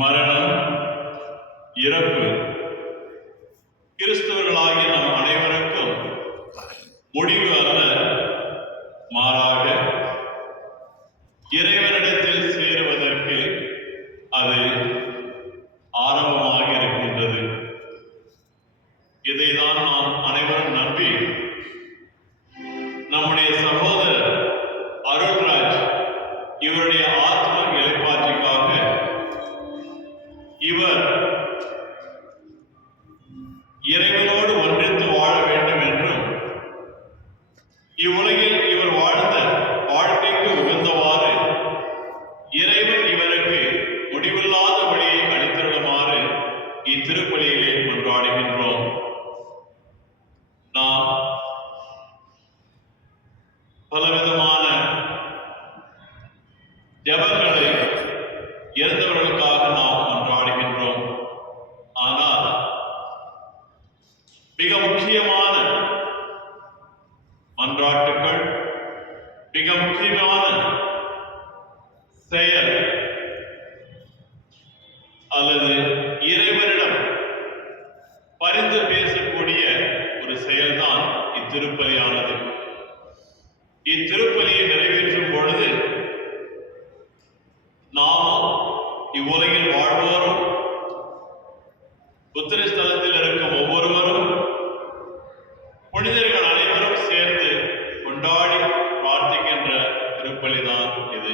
மரணம், இறப்பு கிறிஸ்தவர்களாகிய நம் அனைவருக்கும் முடிவு அல்ல, மாறாக இறைவனிடத்தில் சேருவதற்கு அது ஆரம்பமாக இருக்கின்றது. இதைதான் நாம் அனைவரும் நம்பி நம்முடைய சகோதரர் அருள்ராஜ் இவருடைய ஆத்ம இளைப்பாற்றிக்காக இவர் இறைவனோடு ஒன்றித்து வாழ வேண்டும் என்றும் இவ்வுலகில் இவர் வாழ்ந்த வாழ்க்கைக்கு உகந்தவாறு இறைவன் இவருக்கு முடிவில்லாத வழியை அளித்திருமாறு இத்திருப்பலியிலே கொண்டாடுகின்றோம். நாம் பலவிதமான ஜபங்களை இறந்தவர்களுக்காக நாம் கொண்டாடுகின்றோம். ஆனால் மிக முக்கியமான மன்றாட்டுக்கள், மிக முக்கியமான செயல் அல்லது இறைவனிடம் பரிந்து பேசக்கூடிய ஒரு செயல்தான் இத்திருப்பலியானது. இத்திருப்பலியை நிறைவேற்றும் பொழுது நாமும் இவ்வுலகில் வாழ்வோரும் புத்திரஸ்தலத்தில் இருக்கும் ஒவ்வொருவரும் புனிதர்கள் அனைவரும் சேர்ந்து கொண்டாடி பிரார்த்திக்கின்ற திருப்பலிதான் இது.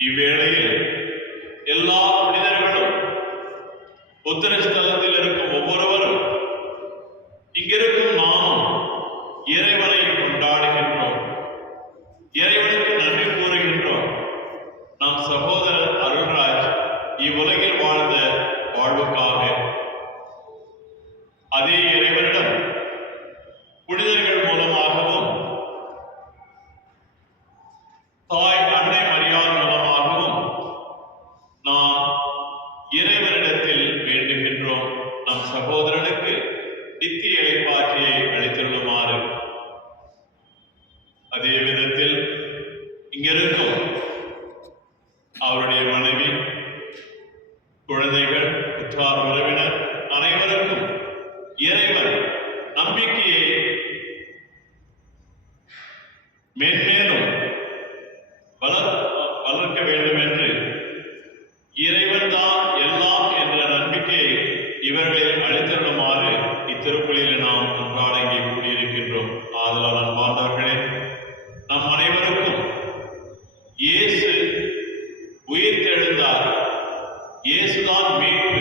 இவ்வேளையில் எல்லா புனிதர்களும் புத்திரஸ்தலத்தில் இருக்கும் ஒவ்வொருவரும் இங்கிருக்கும் நாமும் இறைவனை கொண்டாடுகின்றோம், இறைவனுக்கு நன்றி கூறுகின்றோம். நம் சகோதரர் அருள்ராஜ் இவ்வுலகில் வாழ்ந்த வாழ்வுக்காக அதே இறைவனிடம் புனிதர்கள் மூலமாகவும் தாய் அன்னை மரியாள் மூலமாகவும் நாம் இறைவனிடத்தில் வேண்டுகின்றோம், நம் சகோதரனுக்கு நித்திய இளைப்பாற்றியை அளித்துள்ளுமாறு. அதே விதத்தில் இங்கிருக்கும் அவருடைய மனைவி, குழந்தைகள், உற்றார் உறவினர் அனைவருக்கும் இறைவன் நம்பிக்கையை மேன்மேலும் வளர்க்க வேண்டும் என்று இறைவன் தான் எல்லாம் என்ற நம்பிக்கையை இவர்களில் அளித்திருமாறு இத்திருப்பலியில் நாம் கொண்டாட இங்கே கூடியிருக்கின்றோம். ஆதலால் அன்பார்ந்தவர்களே, நம் அனைவருக்கும் இயேசு உயிர்த்தெழுந்தார், இயேசுதான் மீட்பு,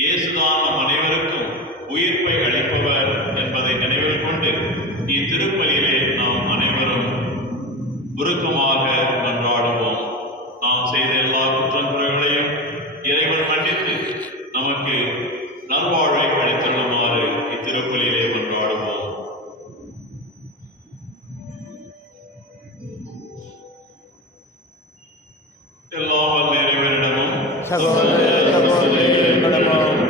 இயேசுதான் நம் அனைவருக்கும் உயிர்ப்பை அளிப்பவர் என்பதை நினைவில் கொண்டு இத்திருப்பலியிலே நாம் அனைவரும் உருக்கமாக கொண்டாடுவோம். நாம் செய்த எல்லா குற்றங்குறைகளையும் இறைவன் மன்னித்து நமக்கு நல்வாழ்வை அளித்துள்ளுமாறு இத்திருப்பலியிலே கொண்டாடுவோம். எல்லாம் வல்ல இறைவனிடமும் சகோதரர்களிடமும்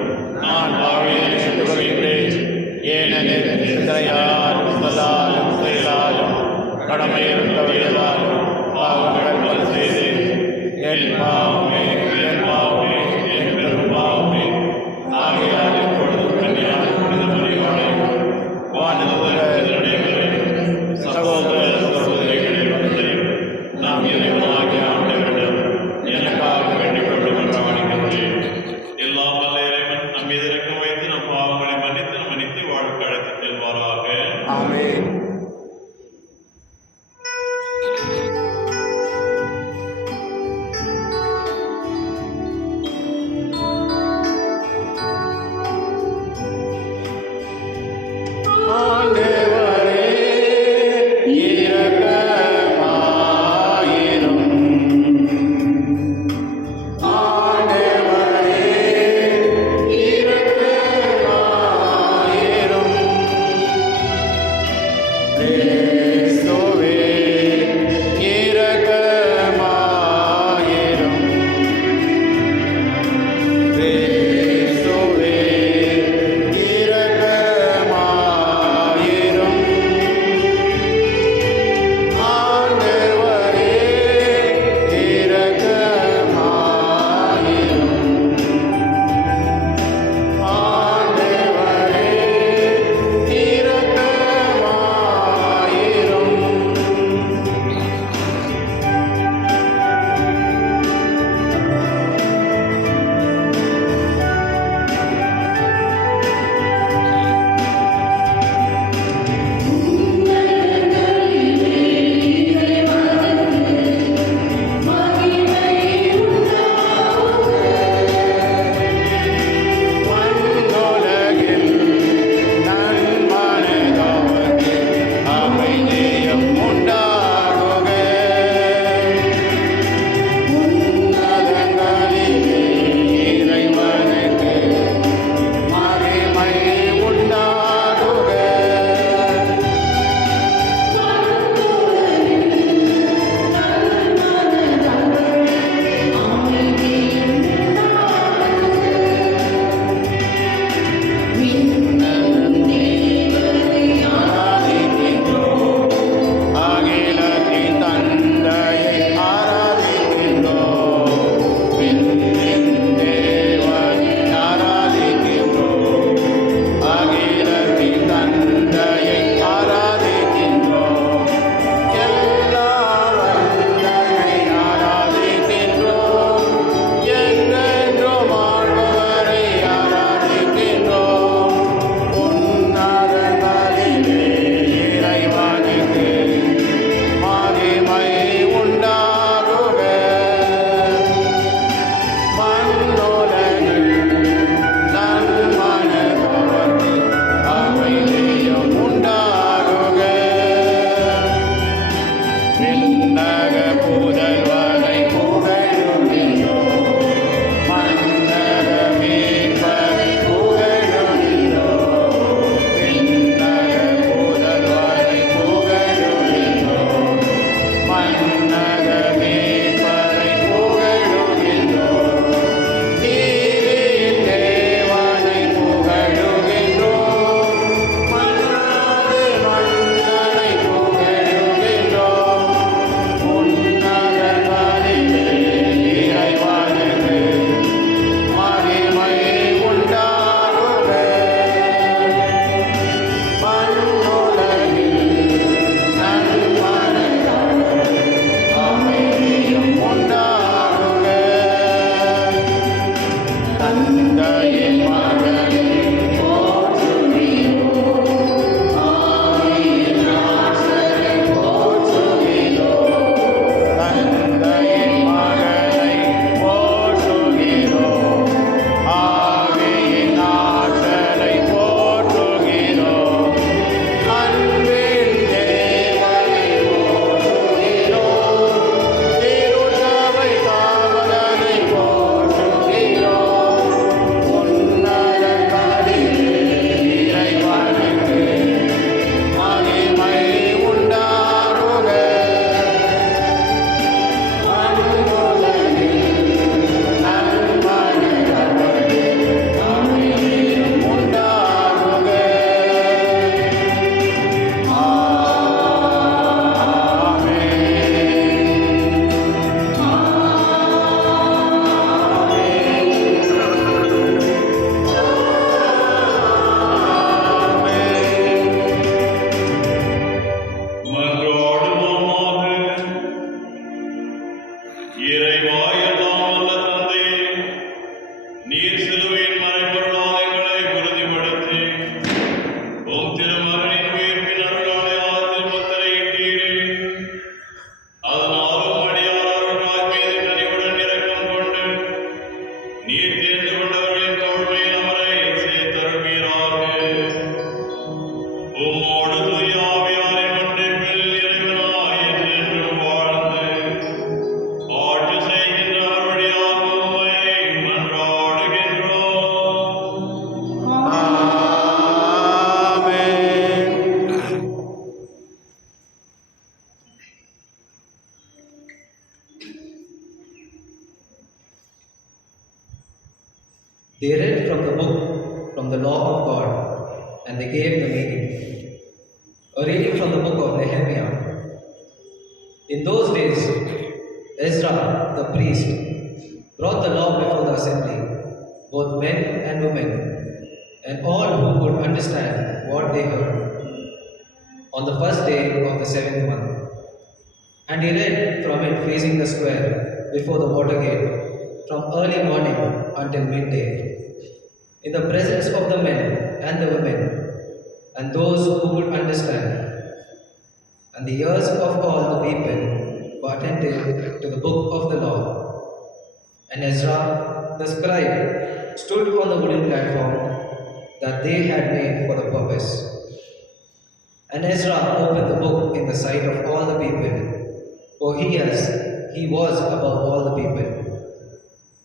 நான் வாழ்வில் ஏற்றுக்கொள்கின்றேன். ஏனெனில் சிந்தையாலும் சொல்லாலும் செயலாலும் கடமையில் தவறியதாலும் பாவங்கள் பல செய்தேன். என் பாவமே, என் பாவமே, என் பெரும் பாவமே. ஆகையால் இப்பொழுதும் கன்னியான புனித மரியாதையும் வானதூதர்களையும் சகோதர சகோதரிகளையும் நாம் இறைவனாகிய ஆண்டவரிடம் எனக்காக வேண்டிக் கொண்டு மன்றாடுகின்றேன். எல்லாம் வல்ல இறைவன் நம் மீது இரக்கம் வைத்து நம் பாவங்களை மன்னித்து நம்ம நித்திய வாழ்வுக்கு அழைத்துச் செல்வாராக. ஆமென். நீர் தேர்ந்து கொண்டவர்களின் தோழ்மையில் அவரை சேர்த்தருள்வீராக. உம்மோடு தூய ஆவியாரின் ஒன்றிப்பில் இறைவனாய் என்றென்றும் வாழ்ந்து ஆட்சி செய்கின்றவர் வழியாக உம்மை மன்றாடுகின்றோம். ஆமென். They read from the book, from the law of God, and they gave the meaning. A reading from the book of Nehemiah. In those days, Ezra the priest brought the law before the assembly, both men and women, and all who could understand what they heard, on the first day of the 7th month. And he read from it facing the square before the water gate, from early morning until midday, in the presence of the men and the women, and those who could understand. And the ears of all the people were attentive to the book of the law. And Ezra the scribe stood on the wooden platform that they had made for the purpose. And Ezra opened the book in the sight of all the people, for he was above all the people.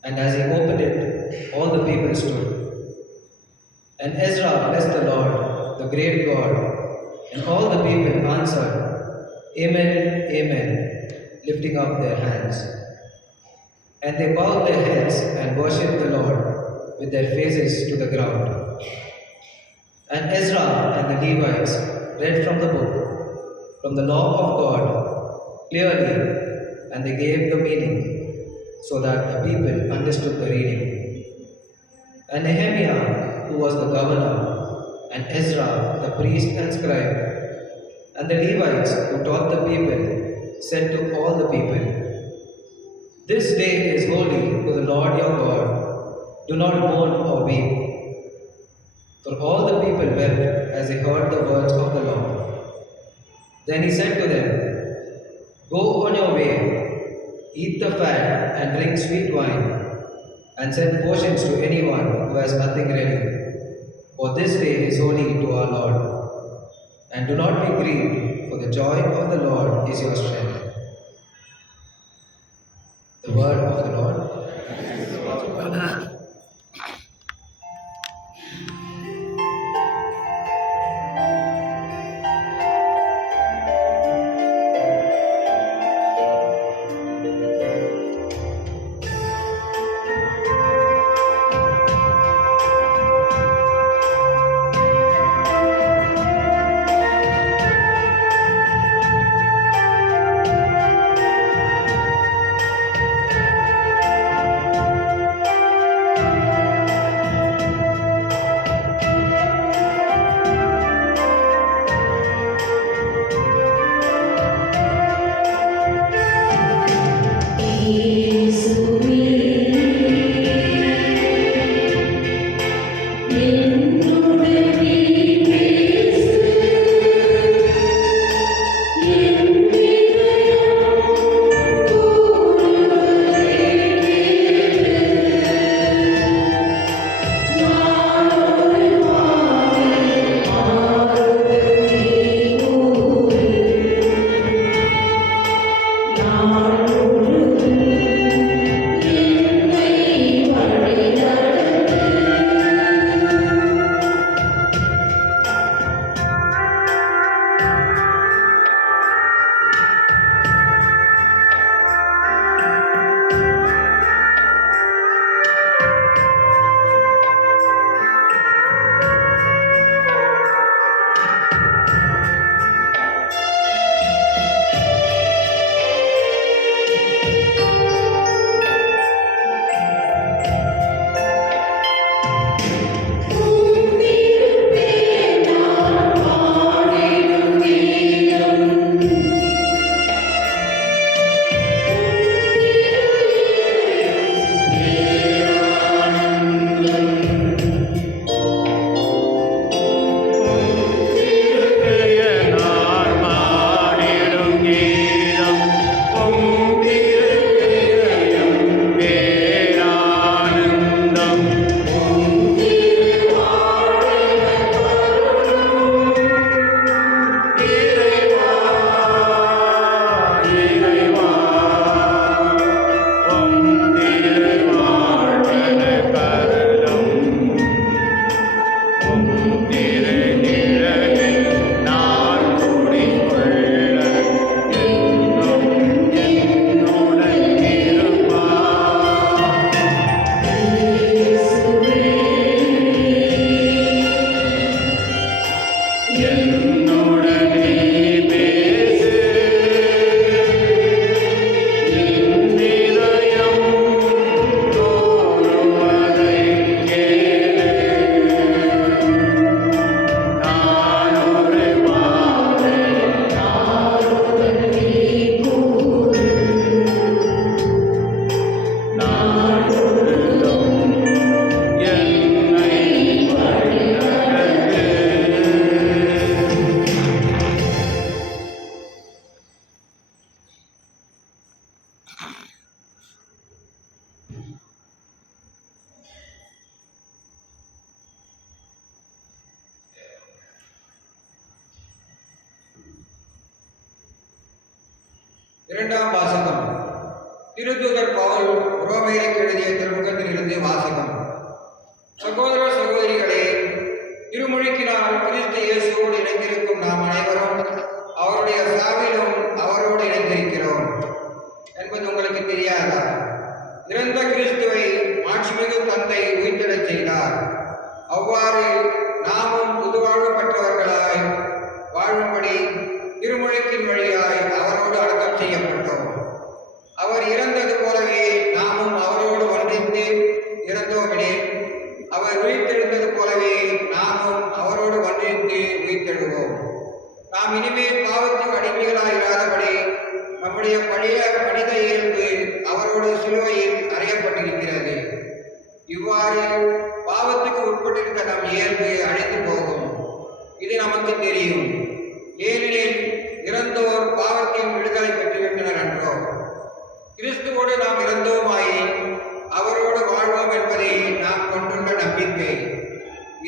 And as he opened it, all the people stood. And Ezra blessed the Lord, the great God, and all the people answered, Amen, Amen, lifting up their hands. And they bowed their heads and worshipped the Lord with their faces to the ground. And Ezra and the Levites read from the book, from the law of God, clearly, and they gave the meaning, so that the people understood the reading. And Nehemiah, who was the governor, and Ezra the priest and scribe, and the Levites who taught the people, said to all the people, This day is holy to the Lord your God. Do not mourn or weep. For all the people wept as they heard the words of the law. Then he said to them, Go on your way, eat the fat and drink sweet wine, and send portions to anyone who has nothing ready. For this day is holy to our Lord. And do not be grieved, for the joy of the Lord is your strength. The word of the Lord. இரண்டாம் வாசகம். திருத்தூதர் பவுல் ரோமேயருக்கு எழுதிய திருமுகத்திலிருந்து வாசகம். சகோதர சகோதரிகளே, திருமொழிக்கினால் கிறிஸ்து இயேசுவோடு இணைந்திருக்கும் நாம் அனைவரும் அவருடைய சாவிலும் அவரோடு இணைந்திருக்கிறோம் என்பது உங்களுக்கு தெரியாதா? இறந்த கிறிஸ்துவை மாட்சிமிகு தந்தை உயிர்த்தெழச் செய்தார். அவ்வாறு நாமும் புதுவாழ்வு பெற்றவர்களாய் வாழும்படி திருமுழுக்கின் வழியாய் அவரோடு அடக்கம் செய்யப்பட்டோம். அவர் இறந்தது போலவே நாமும் அவரோடு ஒன்றித்து இறந்தோமெனில் அவர் உயிர்த்தெழுந்தது போலவே நாமும் அவரோடு ஒன்றித்து உயிர்த்தெழுவோம். நாம் இனிமேல் பாவத்துக்கு அடிமைகளாய் இராதபடி நம்முடைய பழைய மனித இயல்பு அவரோடு சிலுவையில் அறையப்பட்டிருக்கிறது. இவ்வாறு பாவத்துக்கு உட்பட்டிருந்த நம் இயல்பு அழிந்து போகும். இது நமக்கு தெரியும். ஏனெனில் இறந்தோர் பாவத்தின் விடுதலை பெற்றுவிட்டனர் என்றோ. கிறிஸ்துவோடு நாம் இறந்தோமாயின் அவரோடு வாழ்வோம் என்பதை நாம் கொண்டுள்ள நம்பிக்கை.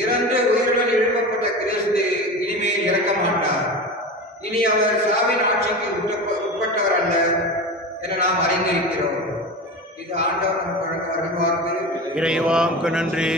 இறந்து உயிருடன் எழுப்பப்பட்ட கிறிஸ்து இனிமேல் இறக்க மாட்டார். இனி அவர் சாவின் ஆட்சிக்கு உட்பட்டவர் அல்ல என நாம் அறிந்திருக்கிறோம். இது ஆண்டவன் வழிபார்த்து. இறைவாவுக்கு நன்றி.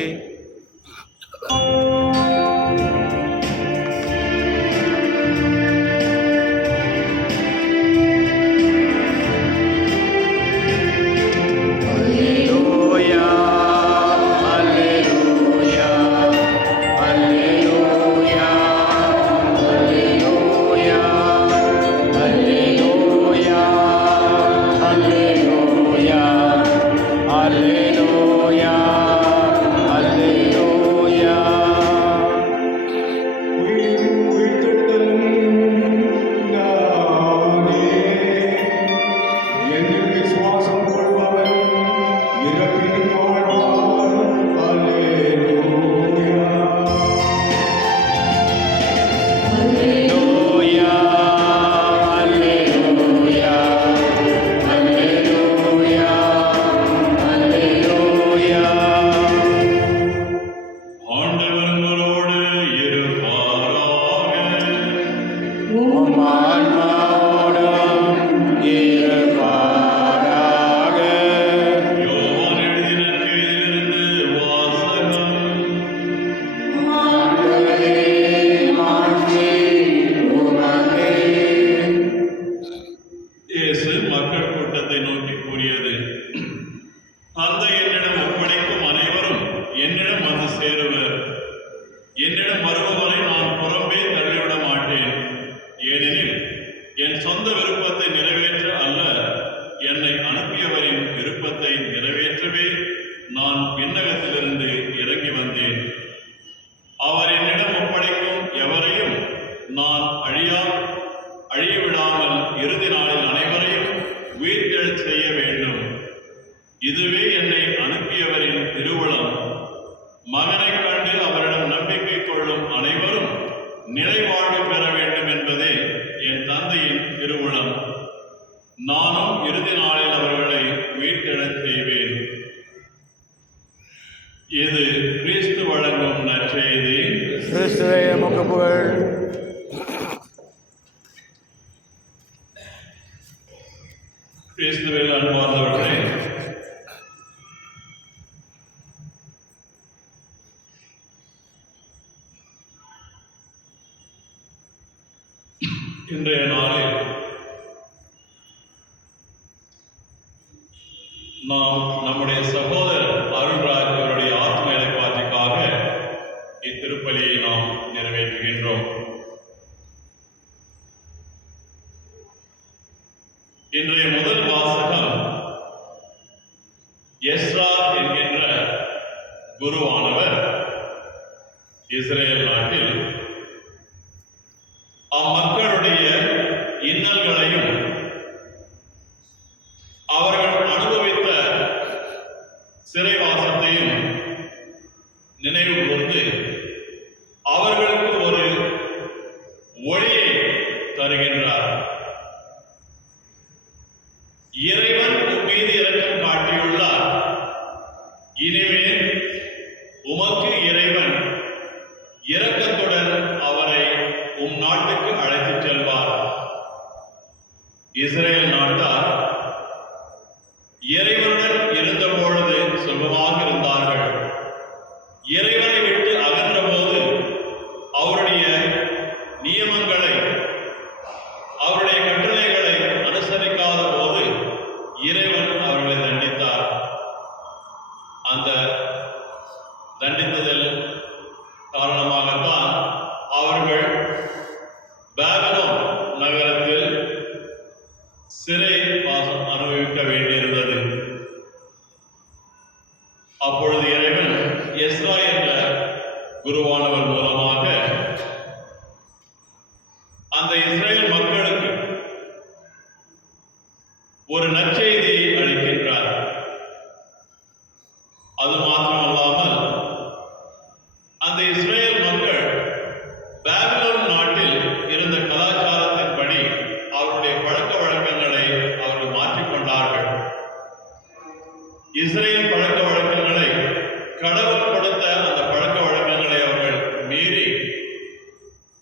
கிறிஸ்துவில் அன்பார்ந்தவர்களே, இன்றைய நாளில் நாம் நம்முடைய சகோதரர் அருள்ராஜ் அவருடைய ஆத்ம இளைப்பாற்றிக்காக இத்திருப்பலியை நாம் நிறைவேற்றுகின்றோம். இன்றைய முதல் வாசகம் எஸ்ரா என்கின்ற குருவானவர் இஸ்ரேல் நாட்டில் அம்மக்களுடைய இன்னல்களையும் அவர்கள் அனுபவித்த சிறைவாசத்தையும் நினைவு கூர்ந்து அவர்களுக்கு ஒரு ஒளியை தருகின்றார். இறைவன் உன் மீது இரக்கம் காட்டியுள்ளார். இனிமேல் உமக்கு இறைவன் இரக்கத்துடன் அவரை உம் நாட்டுக்கு அழைத்துச் செல்வார். இஸ்ரேல் நாட்டு அப்பொழுது இறைவன் எஸ்ரா என்ற குருவானவர் மூலமாக அந்த இஸ்ரேல் மக்களுக்கு ஒரு நற்செய்தியை அளிக்கின்றார். அது மாத்திரமல்லாமல் அந்த இஸ்ரேல் மக்கள் பாபிலோன் நாட்டில் இருந்த கலாச்சாரத்தின்படி அவருடைய பழக்க வழக்கங்களை அவர்கள் மாற்றிக்கொண்டார்கள். இஸ்ரேல் பழக்க வழக்கங்களை, கடவுள் கொடுத்த அந்த பழக்க வழக்கங்களை அவர்கள் மீறி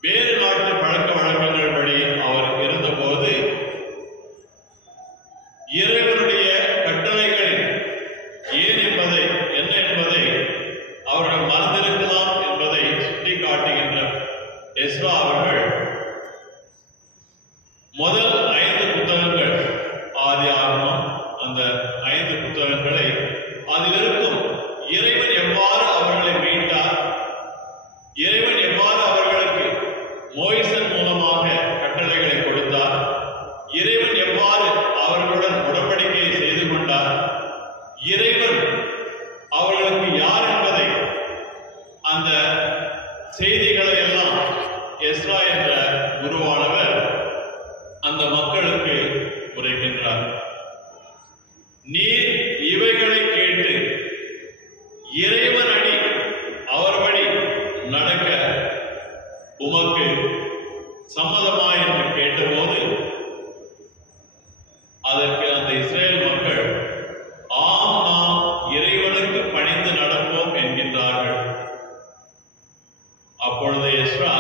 வேறு நாட்டு பழக்க வழக்கங்கள் படி அவர் இருந்தபோது இறைவனுடைய கட்டளைகளில் என்ன என்பதை அவர்கள் மறந்திருக்கலாம் என்பதை சுட்டிக்காட்டுகின்ற எஸ்ரா அவர்கள் முதல் 5 புத்தகங்கள், ஆதி ஆகமம், அந்த 5 புத்தகங்களை, அதில் இருக்கும் இறைவன் எவ்வாறு அவர்களை மீட்டார், இறைவன் எவ்வாறு அவர்களுக்கு மோய்சன் மூலமாக கட்டளைகளை கொடுத்தார், இறைவன் எவ்வாறு அவர்களுடன் உடன்படிக்கையை செய்து கொண்டார், இறைவன் அவர்களுக்கு யார் என்பதை, அந்த செய்திகளை எல்லாம் எஸ்ரா என்ற குருவானவர் அந்த மக்களுக்கு உரைக்கின்றார். நீர் இவைகளை கேட்டு இறைவன் அடி அவர்படி நடக்க உமக்கு சம்மதமா என்று கேட்டபோது அதற்கு அந்த இஸ்ரேல் மக்கள் ஆம், நாம் இறைவனுக்கு பணிந்து நடப்போம் என்கின்றார்கள். அப்பொழுது எஸ்ரா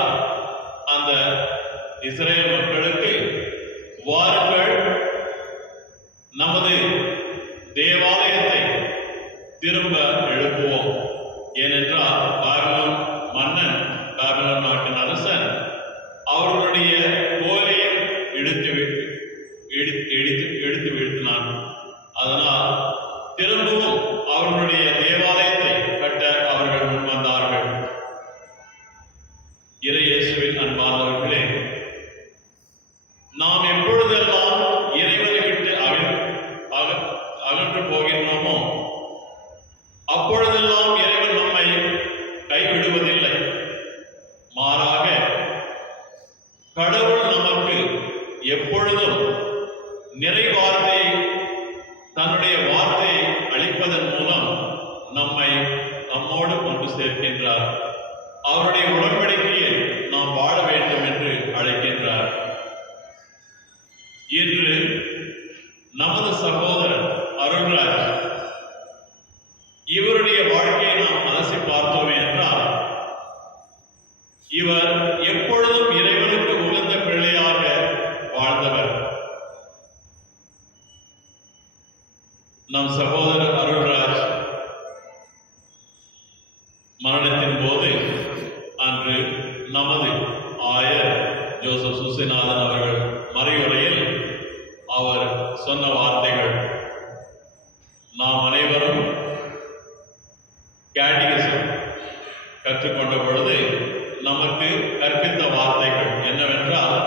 அந்த இஸ்ரேல் மக்களுக்கு, வாருங்கள், நமது தேவாலயத்தை திரும்ப எழுப்புவோம். ஏனென்றால் பாபிலோன் மன்னன், பாபிலோன் நாட்டின் அரசன் அவர்களுடைய கோலையும் எடுத்து வீழ்த்தினான். அதனால் திரும்பவும் அவர்களுடைய தேவாலயத்தை கட்ட அவர்கள் முன்வந்தார்கள். இறையேசுவின் அன்பார்ந்தவர்களே, நாம் எப்பொழுதெல்லாம் இறைவனை விட்டு அகன்று போகின்றோமோ அப்பொழுதெல்லாம் இறைவன் நம்மை கைவிடுவதில்லை. மாறாக கடவுள் நமக்கு எப்பொழுதும் நிறைவார்த்தையை, தன்னுடைய வார்த்தையை அளிப்பதன் மூலம் நம்மோடு கொண்டு சேர்க்கின்றார். அவருடைய உடன்படிக்கையில் நாம் வாழ வேண்டும் என்று அழைக்கின்றார். இன்று நமது சகோதரர் அருள்ராஜ், இவருடைய வாழ்க்கையை நாம் அலசி பார்த்தோமே என்றால், இவர் எப்பொழுதும் இறைவனுக்கு உகந்த பிள்ளையாக வாழ்ந்தவர். நம் சகோதரர் அருள்ராஜ் மரணத்தின் போது அன்று நமது ஆயர் ஜோசப் சுசிநாதன் அவர்கள் மறையுரையில் அவர் சொன்ன வார்த்தைகள், நாம் அனைவரும் கேட்டிகிசம் கற்றுக்கொண்ட பொழுது நமக்கு கற்பித்த வார்த்தைகள் என்னவென்றால்,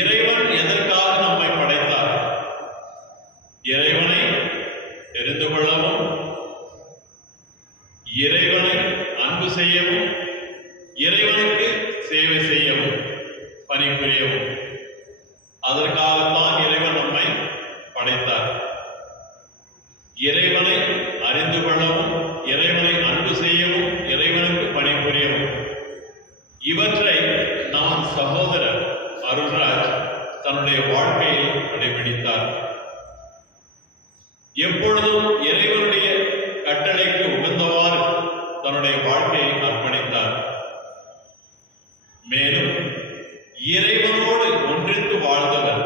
இறைவன் எதற்காக நம்மை படைத்தார்? இறைவனை தெரிந்து கொள்ளவும், இறைவனை அன்பு செய்யவும், இறைவனுக்கு சேவை செய்யவும், பணிபுரியவும். அதற்காகத்தான் இறைவன் நம்மை படைத்தார். இறைவனை அறிந்து கொள்ளவும், இறைவனை அன்பு செய்யவும், இறைவனுக்கு பணிபுரியவும். இவற்றை நம் சகோதரர் அருள்ராஜ் தன்னுடைய வாழ்க்கையில் கடைபிடித்தார். எப்பொழுதும் இறைவனுடைய கட்டளைக்கு உகந்தவாறு தன்னுடைய வாழ்க்கையை அர்ப்பணித்தார். மேலும் இறைவனோடு ஒன்றித்து வாழ்ந்தவர்.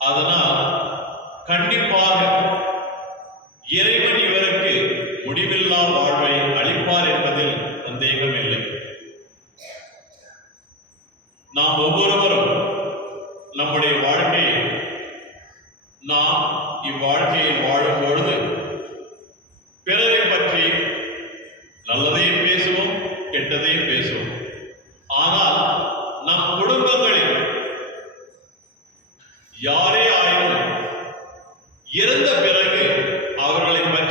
அதனால் கண்டிப்பாக இறைவன் இவருக்கு முடிவில்லா வாழ்வை அளிப்பார் என்பதில் சந்தேகமில்லை. நாம் ஒவ்வொருவரும் நம்முடைய வாழ்க்கையை, நாம் இவ்வாழ்க்கையில் வாழும் பொழுது பிறரை பற்றி நல்லதையும் பேசுவோம், கெட்டதையும் பேசுவோம். ஆனால் நம் குடும்பங்களில் யாரே ஆயினும் இறந்த பிறகு அவர்களை பற்றி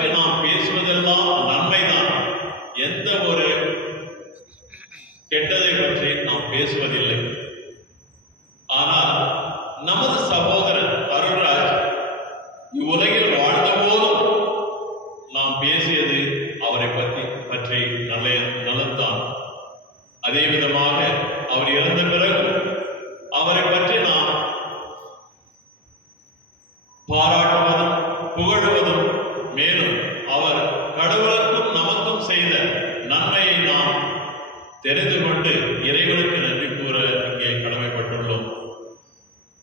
நாம் பேசியது அவரை பற்றி நல்லதுதான். அதே விதமாக அவர் இறந்த பிறகு அவரை பற்றி நாம் பாராட்டுவதும் புகழுவதும், மேலும் அவர் கடவுளுக்கும் நமக்கும் செய்த நன்மையை நாம் தெரிந்து கொண்டு இறைவனுக்கு நன்றி கூற இங்கே கடமைப்பட்டுள்ளோம்.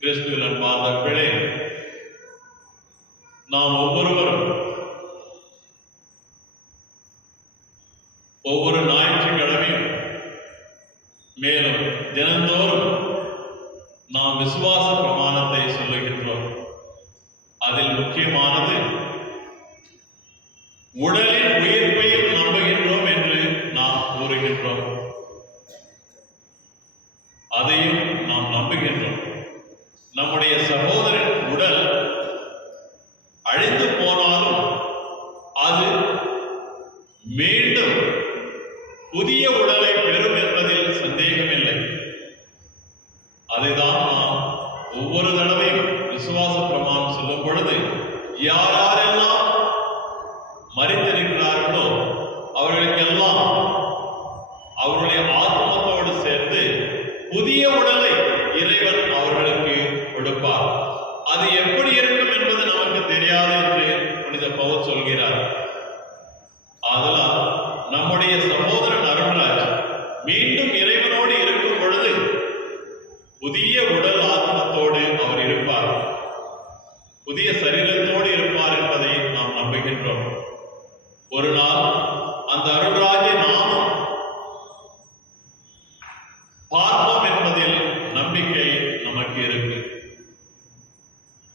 கிறிஸ்துவின் அன்பார்ந்தவர்களே, நாம் ஒவ்வொருவரும் ஒவ்வொரு ஞாயிற்றுக்கிழமையும் மேலும் தினந்தோறும் நாம் விசுவாச பிரமாணத்தை சொல்லுகின்றோம். அதில் முக்கியமானது உடலின் உயிர்ப்பையும் நம்புகின்றோம் என்று நாம் கூறுகின்றோம். அதையும் நாம் நம்புகின்றோம். நம்முடைய சகோதரன் உடல் அழிந்து போனாலும் அது மீண்டும் புதிய உடலை பெறும் என்பதில் சந்தேகமில்லை. அதைதான் நாம் ஒவ்வொரு தடவையும் விசுவாச பிரமாணம் சொல்லும் பொழுது யாரெல்லாம் மரித்திருக்கிறார்களோ அவர்களுக்கெல்லாம் அவருடைய ஆத்மத்தோடு சேர்த்து புதிய உடலை இறைவன் அவர்களுக்கு கொடுப்பார். அது எப்படி இருக்கும் என்பது நமக்கு தெரியாது என்று புனித பவுல் சொல்கிறார். ஆதலால் நம்முடைய சகோதரன் அருள்ராஜ் மீண்டும் இறைவனோடு இருக்கும் பொழுது புதிய உடல் ஆத்மத்தோடு அவர் இருப்பார், புதிய சரீரத்தோடு இருப்பார் என்பதை நாம் நம்புகின்றோம். ஒரு நாள் அந்த அருள்ராஜை நாமும் பார்ப்போம் என்பதில் நம்பிக்கை நமக்கு இருக்கு.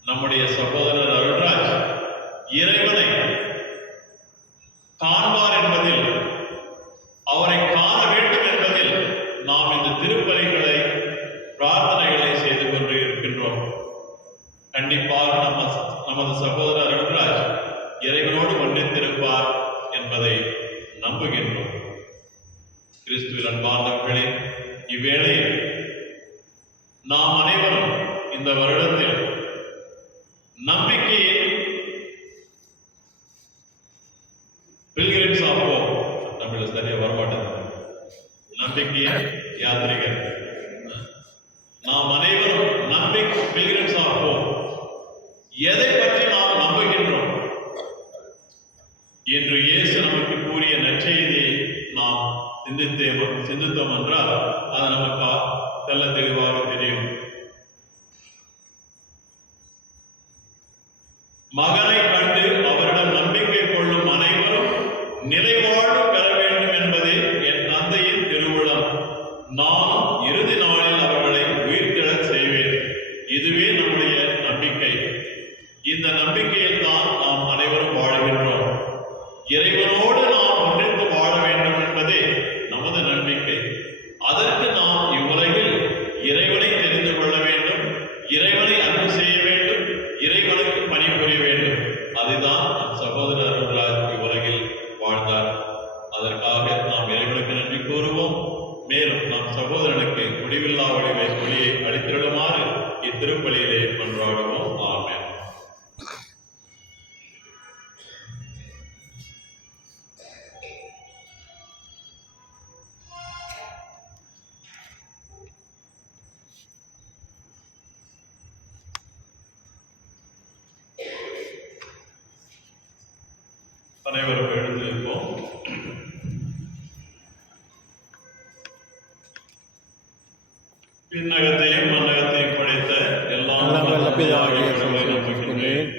நம்முடைய சகோதரர் அருள்ராஜ் இறைவனை காண்பார் என்பதில், அவரை காண வேண்டும் என்பதில் நாம் இந்த திருப்பலிகளை பிரார்த்தனைகளை செய்து கொண்டு இருக்கின்றோம். கண்டிப்பாக நமது சகோதரர் அருள்ராஜ் இறைவனோடு ஒன்றித்திருப்பார் என்பதை நம்புகின்றோம். கிறிஸ்துவில் அன்பார்ந்தவர்களே, இவ்வேளையில் நாம் அனைவரும் இந்த வருடத்தில் நம்பிக்கையை பில்கிரிம்ஸ் ஆஃப் ஹோப், தமிழ் சரியா வரமாட்டேன், நம்பிக்கையை யாத்திரிகர், நாம் அனைவரும் நம்பிக்கை பில்கிரிம்ஸ் ஆஃப் ஹோப். எதை பற்றி நாம் நம்புகின்றோம் என்று இயேசு நமக்கு கூறிய நற்செய்தியை நாம் சிந்தித்தோம் என்றால் அது நமக்கு தெல்ல தெளிவாக தெரியும். மகனை கண்டு அவரிடம் நம்பிக்கை கொள்ளும் அனைவரும் நிலைவாழ்வு பெற வேண்டும் என்பதே என் தந்தையின் திருவுளம். நான் இறுதி நாளில் அவர்களை உயிர்த்தெழச் செய்வேன். இதுவே நம்முடைய நம்பிக்கை. இந்த நம்பிக்கையில் தான் நாம் அனைவரும் வாழ்கின்றோம். இறைவனோடு நாம் ஒன்றித்து வாழ வேண்டும் என்பதே நமது நம்பிக்கை. அதற்கு நாம் இவ்வுலகில் இறைவனை தெரிந்து கொள்ள வேண்டும், இறைவனை அன்பு செய்ய வேண்டும், இறைவனுக்கு பணிபுரிய வேண்டும். அதுதான் நம் சகோதரர் அருள்ராஜ் இவ்வுலகில் வாழ்ந்தார். அதற்காக நாம் இறைவனுக்கு நன்றி கூறுவோம். மேலும் நம் சகோதரனுக்கு முடிவில்லா ஒளியை அளித்திருளுமாறு இத்திருப்பலியிலே கொண்டாடுவோம். ஆமென். அனைவரும் எழுந்திருப்போம். விண்ணகத்தையும் மண்ணகத்தையும் படைத்த எல்லாம் வல்ல பிதாவாகிய கடவுளை நம்புகின்றேன்.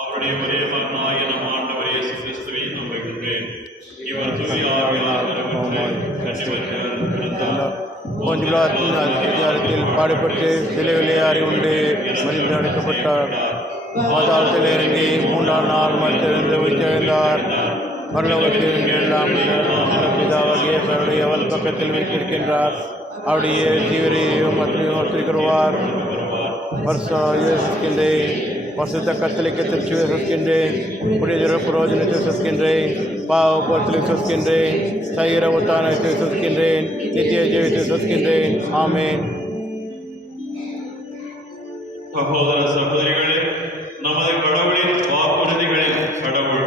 அவருடைய ஒரே மகனாகிய நம் ஆண்டவர் இயேசு கிறிஸ்துவை நம்புகின்றேன். இவர் தூய ஆவியால் அதிகாரத்தில் பாடுபட்டு சிலுவையிலே அறிவுண்டு மறித்து அடைக்கப்பட்டார். பாதாளத்தில் இறங்கி 3ஆம் நாள் மறித்தெழுந்து உயிர்த்தெழுந்தார். பரலோகத்தில் எல்லாம் பிதாவாகிய அவருடைய அவள் பக்கத்தில் வைத்திருக்கின்றார். அவருடைய ஜீவரையும் ஒத்திருக்கிறார். வருஷிக்கின்றேன். பரிசுத்த கத்தலிக்க திருச்சுவை சுகின்றேன். புனித புரோஜனத்தை சுகின்றேன். பாவ பொருத்தலை சுகின்றேன். சைர உத்தானத்தை சுகின்றேன். நித்திய ஜீவித்தை சுகின்றேன். ஆமென். சகோதர சகோதரிகளே, நமது கடவுளின் வாக்குறுதிகளின் கடவுள்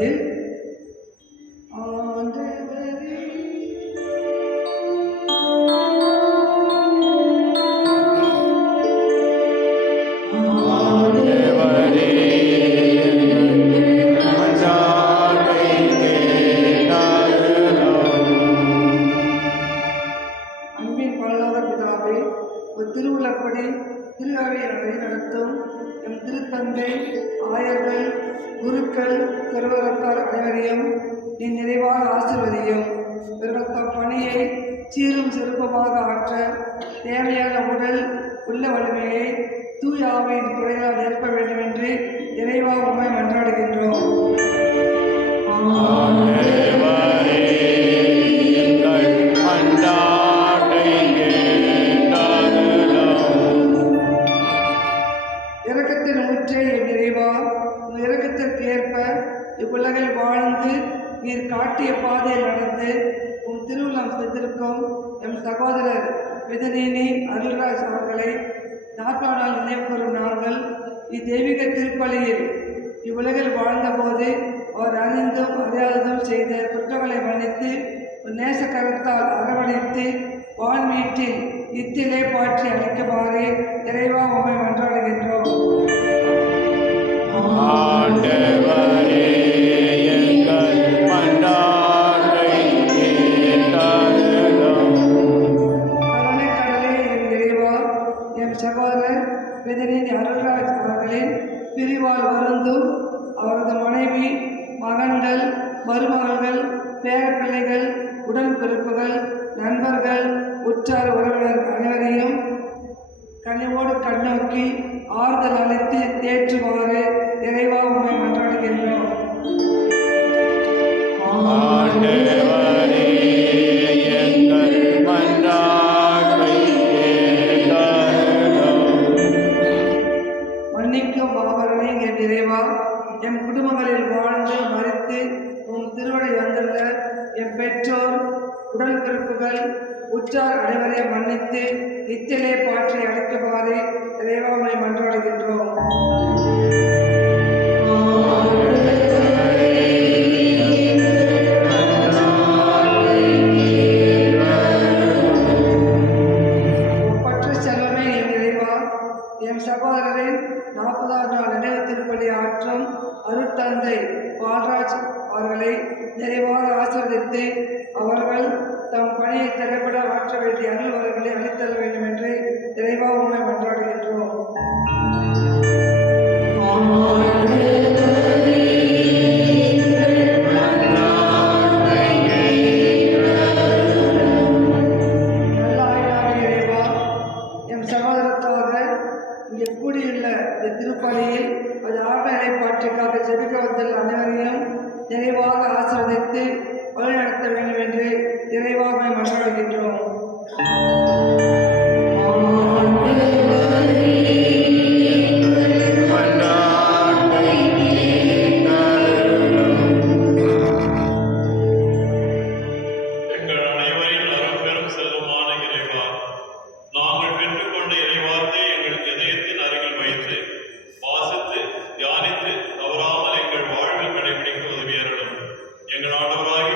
பதில் ஆண்டவரே அன்பின் பரலோக பிதாவே, ஒரு திருவுள்ளப்படி திரு அவையை வழிநடத்தும் எம் திருத்தந்தை, ஆயர்கள், குருக்கள், திருவரத்தார் அனைவரையும் நீ நிறைவாக ஆசீர்வதியும். இவர்கள் தம் பணியை சீரும் சிறப்புமாக ஆற்ற தேவையான உடல் உள்ள வலிமையை தூய ஆவியின் துறையால் ஏற்ப வேண்டும் என்று இறைவா உம்மை மன்றாடுகின்றோம். இரக்கத்தின் ஊற்றே என் இறைவா, உன் இரக்கத்திற்கு ஏற்ப இவ்வுலகில் வாழ்ந்து நீர் காட்டிய பாதையில் நடந்து உன் திருவுள்ளம் செய்திருக்கும் எம் சகோதரர் விதனேனி அருள்ராஜ் அவர்களை 40 நாள் நினைவு கூறும் நாங்கள் இத்தெய்வீக திருப்பலியில் இவ்வுலகில் வாழ்ந்தபோது அவர் அறிந்தும் அறியாததும் செய்த குற்றங்களை மன்னித்து உன் நேச கருத்தால் அரவணைத்து வான்மீட்டில் இத்திலே பாற்றி அளிக்குமாறு இறைவா உம்மை மன்றாடுகின்றோம். கருணைக்கடலே என் இறைவா, என் சகோதரர் விதனின் அருள்ராஜ் அவர்களின் பிரிவால் வருந்தும் அவரது மனைவி, மகன்கள், மருமகள்கள், பேரப்பிள்ளைகள், உடன்பிறப்புகள், நண்பர்கள், உற்றார் உறவினர் அனைவரையும் கனிவோடு கண்ணோக்கி ஆறுதல் அளித்து தேற்றுமாறு இறைவா உம்மை மன்றாடுகின்றோம். மன்னிக்கும் மாபரனை என் இறைவா, என் குடும்பங்களில் வாழ்ந்து மறித்து உன் திருவடை வந்துள்ள என் பெற்றோர், உடன்பிறப்புகள், உற்றார் அனைவரை மன்னித்து இத்திலே பாற்றி அழைக்குமாறு இறைவாமை மன்றாடுகின்றோம். ஒப்பற்ற செல்வமே என் இறைவா, என் சகோதரரின் 40ஆம் நாள் நினைவு திருப்பலி ஆற்றும் அருட்தந்தை பால்ராஜ் அவர்களை நிறைவாக ஆசீர்வதித்து அவர்கள் தம் பணியை திறப்பட ஆற்ற வேண்டிய அருள் வரங்களை அளித்தர வேண்டும் என்று இறைவா உம்மை மன்றாடுகின்றோம். நல்ல ஆய்வாக இறைவா, எம் சகோதரத்துவாக இங்கே கூடியுள்ள இந்த திருப்பலியில் அது ஆண்மையை பாற்றுக்காக ஜெபிக்க வந்துள்ள அனைவரையும் நிறைவாக ஆசீர்வதித்து வழிநடத்த வேண்டும் என்று இறைவாமை மன்றாடுகின்றோம். எங்கள் அனைவரின் அரும்பெரும் செல்வமான இறைவா, நாங்கள் பெற்றுக்கொண்ட இறைவார்த்தை எங்கள் இதயத்தின் அருகில் வைத்து வாசித்து தியானித்து தவறாமல் எங்கள் வாழ்வில் கடைபிடிக்க உதவியருளும். எங்கள் ஆண்டவராகிய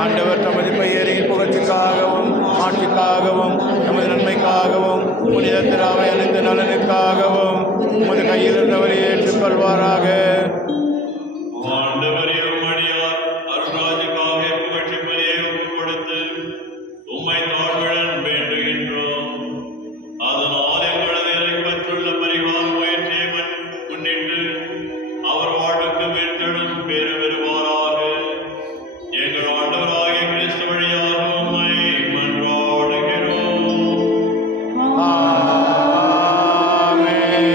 ஆண்டவர் தமது பெயரின் புகழ்ச்சிக்காகவும் ஆட்சிக்காகவும் நமது நன்மைக்காகவும் புனித திராவை அனைத்து நலனுக்காகவும் உமது கையில் இருந்தவரை ஏற்றுக்கொள்வாராக. ஆண்டவரே, உம்மடியார் அருள்ராஜுக்காக புகழ்ச்சி பலியை ஒப்புக் கொடுத்து உம்மை தாழ்வுடன் வேண்டுகின்றோம். அதனால் எங்களது இறைப்பற்றுள்ள பரிகார முயற்சியை முன்னிட்டு அவர் வாழ்வுக்கு மீட்டெழும் பேறு பெறுவாராக. எங்கள் ஆண்டவராகிய கிறிஸ்து வழியாக உம்மை மன்றாடுகிறோம். ஆமென்.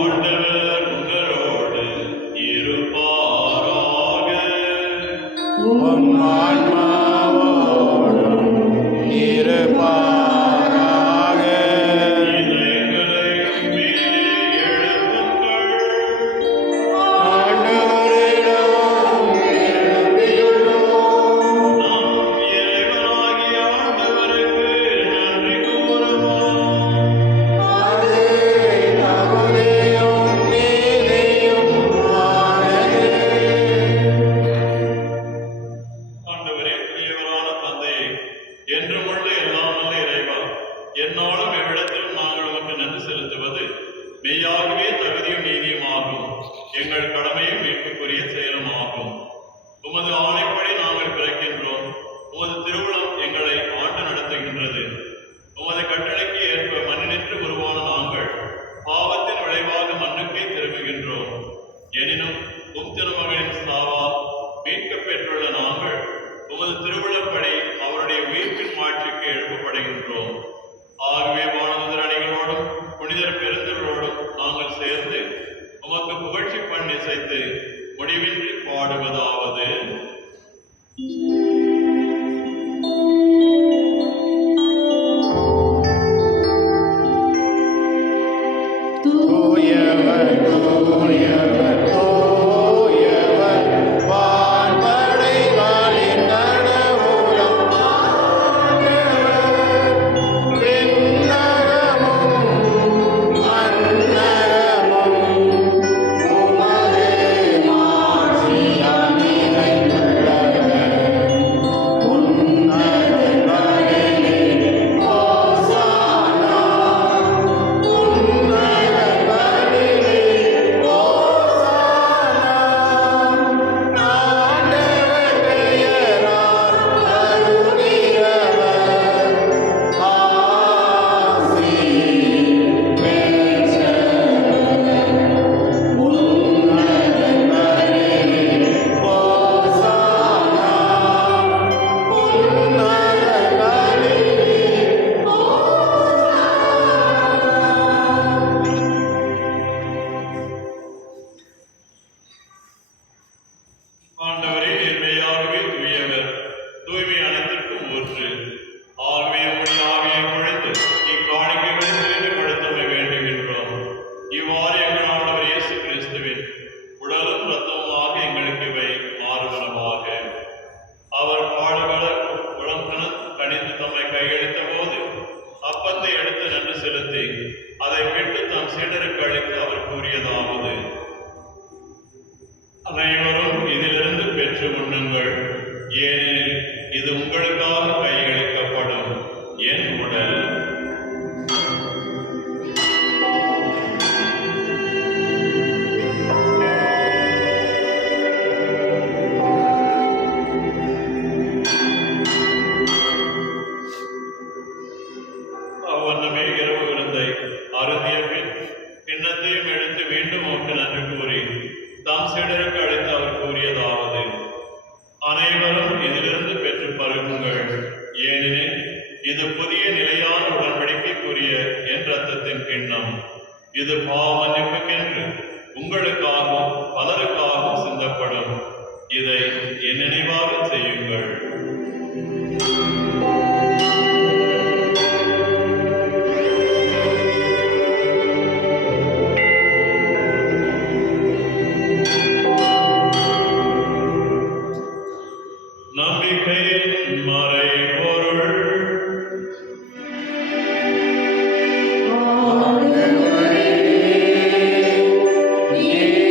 ஆண்டவர் உங்களோடு இருப்பாராக. உம் ஆன்மாவோடும் இருப்பாராக. இலைகளை மேலே எழுப்புங்கள். ஆண்டவரிடம் எழுப்பியுள்ளோம். நம் இறைவனாகிய ஆண்டவருக்கு நன்றி கூறுவோம். அது தகுதியும் நீதியுமானது. ஆண்டவரே, தூயவரான தந்தையே, என்றும் உள்ள எல்லாம் வல்ல இறைவா, எந்நாளும் எவ்விடத்திலும் நாங்கள் உமக்கு நன்றி செலுத்துவது மெய்யாகவே தகுதியும் நீதியுமாகும். எங்கள் கடமையும் மீட்புக்குரிய செயலுமாகும். உமது ஆணைப்படி நாங்கள் பிறக்கின்றோம். உமது திருவுளம் எங்களை ஆண்டு நடத்துகின்றது. உமது கட்டளைக்கு ஏற்ப மண்ணினின்று உருவான நாங்கள் பாவத்தின் விளைவாக மண்ணுக்கே திரும்புகின்றோம். எனினும் உம் திருமகனின் சாவால் மீட்கப் பெற்றுள்ள நாங்கள் உமது திருவிழப்படி அவருடைய உயிர்ப்பின் மாட்சிக்கு எழுப்பப்படுகின்றோம். ஆகவே வானதூதர் அணிகளோடும் புனிதர் பெருந்தரோடும் நாங்கள் சேர்ந்து உமக்கு புகழ்ச்சி பண்ணி இசைத்து முடிவின்றி பாடுவதாவது. தூயவர், தூயவர், தூயவர், வான்படைகளின் கடவுளாம் ஆண்டவர். விண்ணகமும் மண்ணகமும் உமது மாட்சியால் நிறைந்துள்ளன. உன்னதங்களிலே ஓசானா. ஆண்டவரே, நேர்மையாகவே தூயவர், தூய்மை அனைத்திற்கும் ஊற்று. ஆகவே உம்முடைய ஆவியை பொழிந்து இக்காணிக்கைகளை தூய்மைப்படுத்த வேண்டுகின்றோம். இவ்வாறு எங்கள் ஆண்டவர் இயேசு கிறிஸ்துவின் உடலும் இரத்தமுமாக எங்களுக்கு இவை மாறுவனவாக. அவர் பாடுபட உளம் கனிந்து தம்மை கையளித்த போது அப்பத்தை எடுத்து நன்றி செலுத்தி அதை விட்டு தம் சீடருக்கு அளித்து அவர் கூறியதாவது: அனைவரும் இதிலிருந்து பெற்று உண்ணுங்கள், ஏனெனில் இது உங்களுக்காக கையளிக்கப்படும் என் உடல். அவ்வண்ணமே இரவு விருந்தை அருந்திய பின் கிண்ணத்தையும் எடுத்து மீண்டும் உமக்கு நன்றி கூறி தாம் சீடருக்கு அழைத்து அவர் கூறியதாவது: அனைவரும் இதிலிருந்து பெற்று பருகுங்கள், ஏனெனில் இது புதிய நிலையான உடன்படிக்கைக்குரிய என் இரத்தத்தின் கிண்ணம். இது பாவ மன்னிப்புக்கென்று உங்களுக்காகவும் பலருக்காகவும் சிந்தப்படும். இதை என் நினைவாக செய்யுங்கள். நம்பிக்கையின் மறைபொருள். ஆண்டவரே, நீர்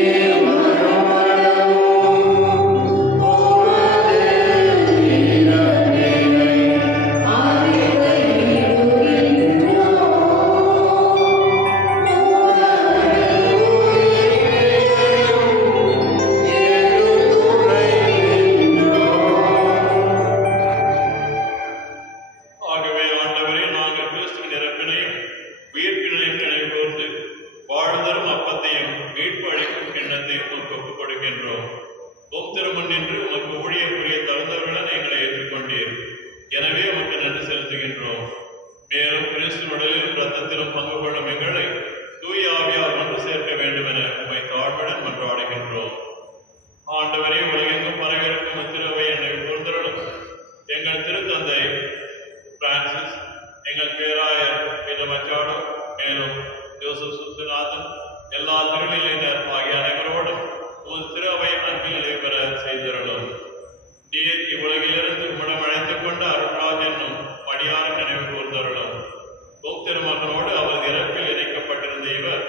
சினத்தையும் உமக்கு ஒப்புக் கொடுக்கின்றோம். உம் திருமுன் நின்று உமக்கு ஊழியம் புரிய தகுந்தவர்களுடன் எங்களை ஏற்றுக்கொண்டீர். எனவே உமக்கு நன்றி செலுத்துகின்றோம். மேலும் கிறிஸ்து உடலிலும் இரத்தத்திலும் பங்கு கொள்ளும் எங்களை தூய ஆவியார் ஒன்று சேர்க்க வேண்டும் என உம்மை தாழ்வுடன் மன்றாடுகின்றோம். ஆண்டவரே, உலகெங்கும் பரவிருக்கும் திருவை என்னை கூர்ந்தருளும். எங்கள் திருத்தந்தை பிரான்சிஸ், எங்கள் பேராயர் பீட்டர் மச்சாடோ, மேலும் ஜோசப் சுசுநாதன், எல்லா திருநிலையினர் ஆகிய அனைவரோடும் உன் திருவை அன்பில் நிலைபெற செய்தருளும். நீர் இவ்வுலகிலிருந்து உம்மிடம் அழைத்துக் கொண்ட அருள்ராஜ் என்னும் அடியாரை நினைவு கூர்ந்தருளும். உம் திருமகனோடு அவர் இறப்பில் இணைக்கப்பட்டிருந்த இவர்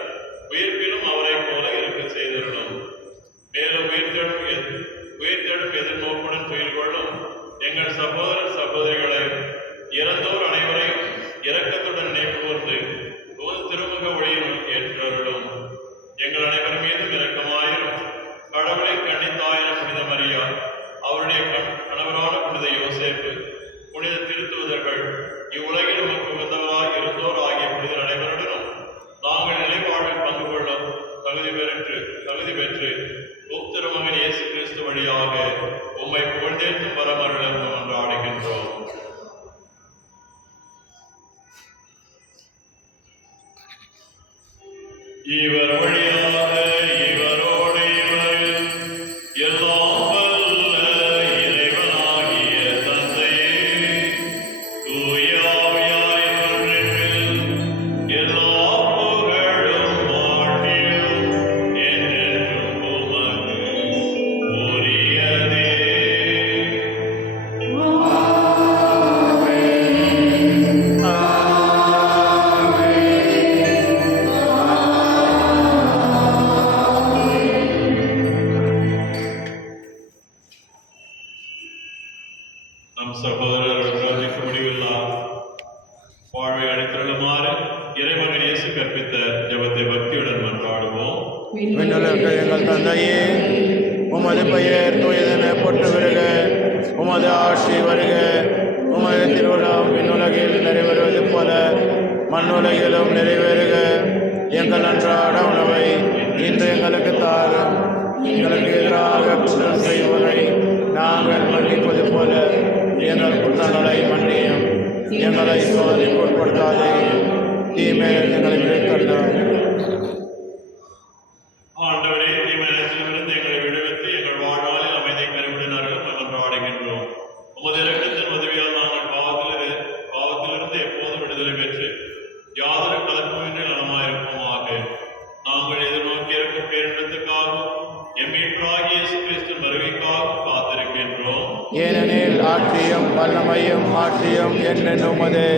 உயிர்ப்பிலும் அவரை போல இருக்க செய்தருளும். மேலும் உயிர்த்தெழும் எதிர்நோக்குடன் துயில் கொள்ளும் எங்கள் சகோதரர் சகோதரிகளை இறந்தோர் அனைவரையும் இரக்கத்துடன் நினைவு கூர்ந்து உன் திருமுக ஒளியினுள் ஏற்றருளும். எங்கள் அனைவர் மீதும் இரக்கமாயிரும். கடவுளின் கன்னித்தாயான புனித மரியா, அவருடைய கணவரான புனித யோசேப்பு, புனித திருத்தூதர்கள், இவ்வுலகில் உமக்கு உகந்தவராய் இருந்தோர் ஆகிய புனிதர் அனைவருடனும் நாங்கள் நிலைவாழ்வில் பங்கு கொள்ளும் தகுதி பெற்று உம் திருமகன் இயேசு கிறிஸ்து வழியாக உம்மை புகழ்ந்தேற்றும் வரமருள மன்றாடுகின்றோம். இவர் வழியாக இவரோடு இவரில் எல்லாம் வல்ல இறைவனாகிய தந்தையே, தூய ஆவியார் ஒன்றில் எல்லா புகழும் மாட்சியும் என்றென்றும் உமக்கு உரியதே. நம் சகோதரர் ராஜிக்கு முடிவில்லா வாழ்வை அளித்தருளுமாறு இறைமகன் இயேசு கற்பித்த ஜெபத்தை பக்தியுடன் மன்றாடுவோம். விண்ணுலக எங்கள் தந்தையே, உமது பெயர் தூயதென போற்று வருக. உமது ஆட்சி வருக. உமது திருவிழாம் விண்ணுலகில் நிறைவேறுவது போல மண்ணுலகிலும் நிறைவேறுக. எங்கள் அன்றாட உணவை இன்று எங்களுக்கு தாரும். எங்களுக்கு எதிராக குற்றம் செய்வோரை நாங்கள் மன்னிப்பது போல எங்கள் குற்றங்களை மன்னியும். எங்களை சோதனைக்கு உட்படுத்தாதே, தீமையில் எங்களை விடுவித்தருளும். ஆண்டவரே, தீமையிலிருந்து எங்களை விடுவித்து எங்கள் வாழ்நாளில் அமைதி கருவுடன் அருளும் மன்றாடுகின்றோம். உமது இரக்கத்தின் உதவியால் நாங்கள் பாவத்திலிருந்து எப்போதும் விடுதலை பெற்று யாதொரு கலக்கமின்றி நலமாயிருப்போமாக. நாங்கள் எதிர்நோக்கி இருக்கும் பேரின்பத்துக்காகவும் எம் மீட்பராகிய இயேசு கிறிஸ்து வருகைக்காகவும் காத்திருக்கின்றோம். ஏனெனில் ஆட்சியும் வல்லமையும் ஆட்சியும் என்னென்னும் உமதே.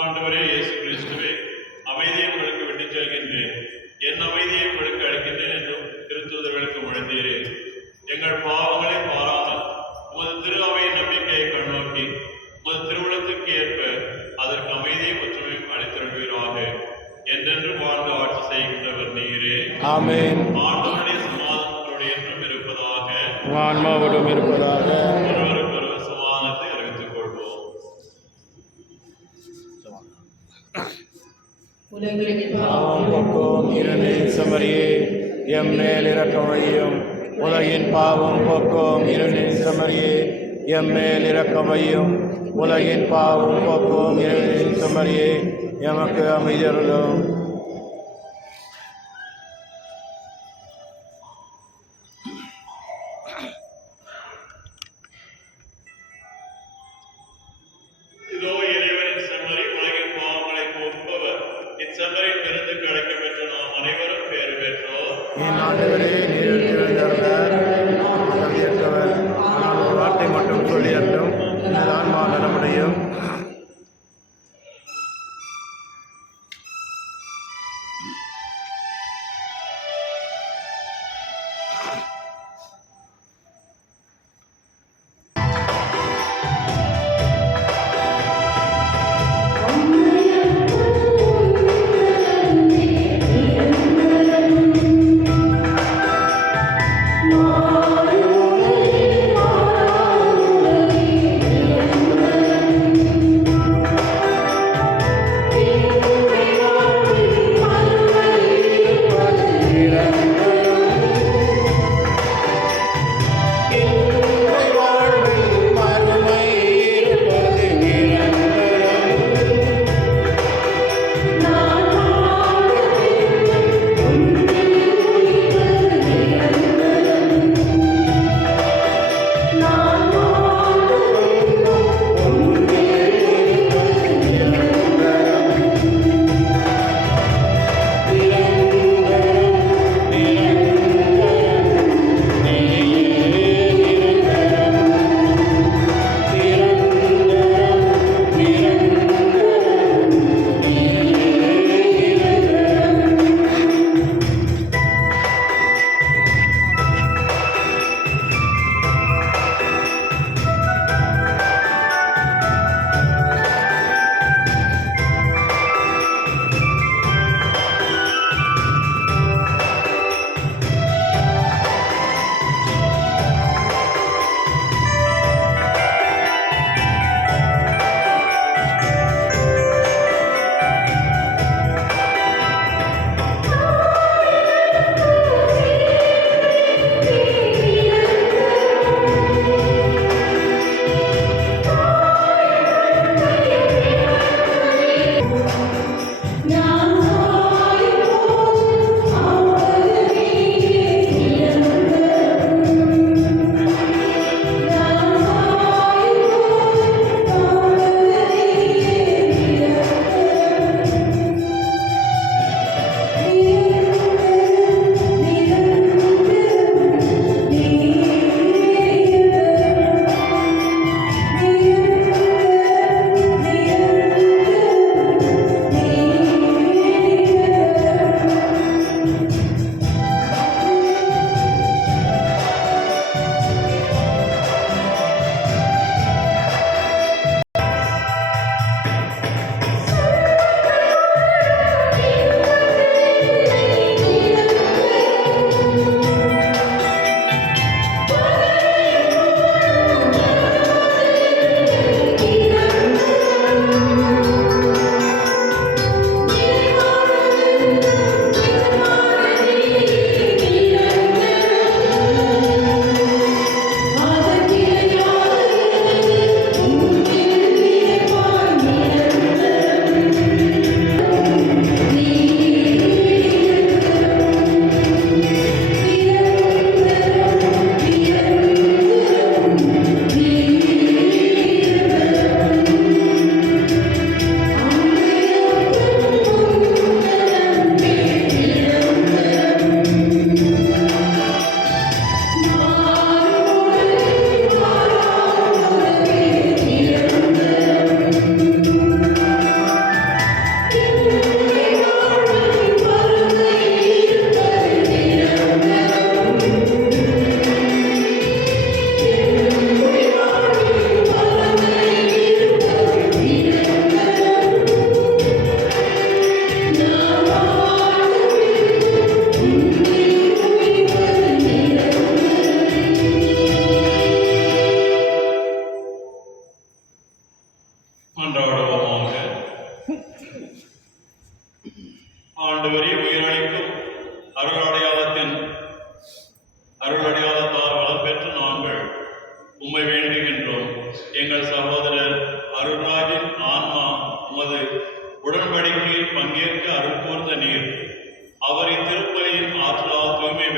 ஆண்டவரே இயேசு கிறிஸ்துவே, அமைதியை உங்களுக்கு விட்டுச் செல்கின்றேன், என் அமைதியை உங்களுக்கு அளிக்கின்றேன் என்றும் திருத்தூதர்களுக்கு முழந்தீரே. எங்கள் பாவங்களை பாராமல் உமது திரு அவையின் நம்பிக்கையை கண்ணோக்கி உமது திருவுளத்துக்கு ஏற்ப அதற்கு அமைதியை ஒற்றுமையும் அளித்தருள்வீராக. என்றென்று வாழ்ந்து ஆட்சி செய்கின்றவர் நீரே. ஆமென். ஆண்டவருடைய சமாதானத்தோடு என்றும் இருப்பதாக. ஆன்மாவோடும் இருப்பதாக. ஒருவருக்கொருவர் சமாதானத்தை அறிவித்துக் கொள்வோம். பாவம் போக்கும் இருளின் சமரியே, எம் மேல் இரக்கமையும். உலகின் பாவம் போக்கும் இருளின் சமரியே, எம் மேல் இரக்கமையும். உலகின் பாவம் போக்கும் இருளின் சமரியே, எமக்கு அமைதி அருளும். இதோ இறைவனின் செம்மறி, உலகின் பாவங்களை போக்குபவர். இச்செம்மறின் விருந்துக்கு அழைக்கப்பெற்ற நாம் அனைவரும் பேறு பெற்றோர். என் ஆண்டவரே, நீர் தகுதியற்றவர், ஆனால் ஒரு வார்த்தை மட்டும் சொல்லியட்டும், எனது ஆன்மா நலமடையும்.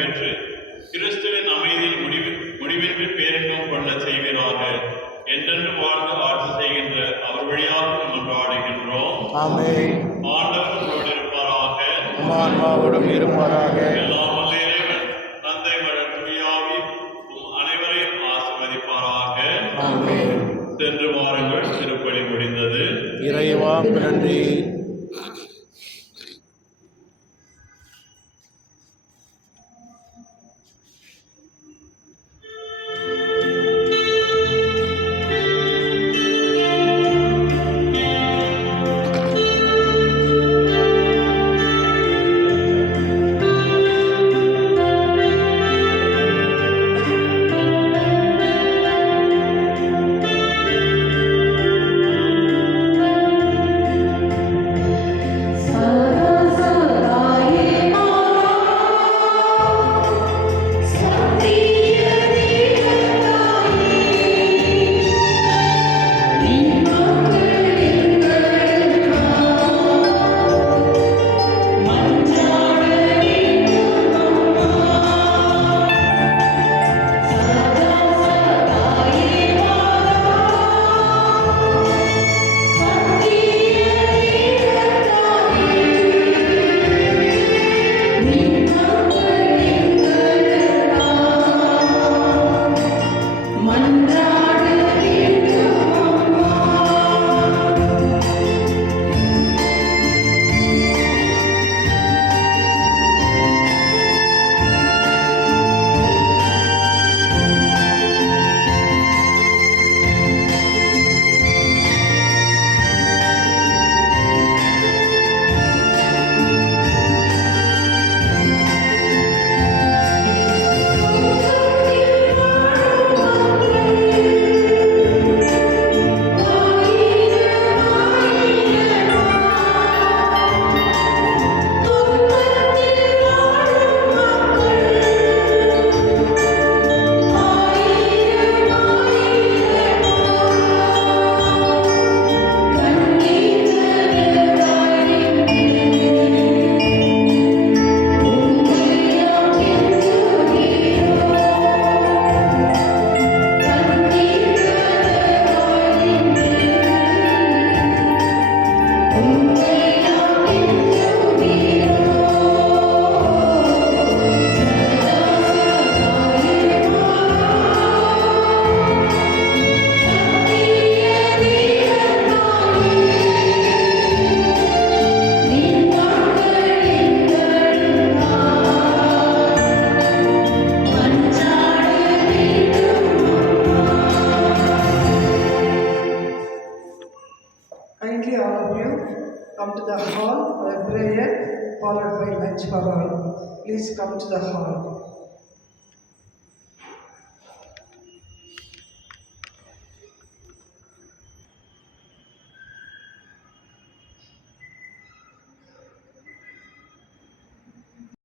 பெற்று கிறிஸ்துவின் அமைதியில் முடிவின்றி பேரின்பம் கொள்ள செய்வீராக. என்றென்று வாழ்ந்து ஆட்சி செய்கின்ற அவர் வழியாக மன்றாடுகின்றோம். ஆமென். ஆண்டவர் உங்களோடு இருப்பாராக. ஆன்மாவோடும் இருப்பாராக. எல்லாம் வல்ல இறைவன் தந்தை மகன் தூயாவி அனைவரையும் ஆசீர்வதிப்பாராக. ஆமென். சென்று வாருங்கள். திருப்பலி முடிந்தது. இறைவா நன்றி. Kindly all of you come to the hall for a prayer followed by lunch for all. Please come to the hall.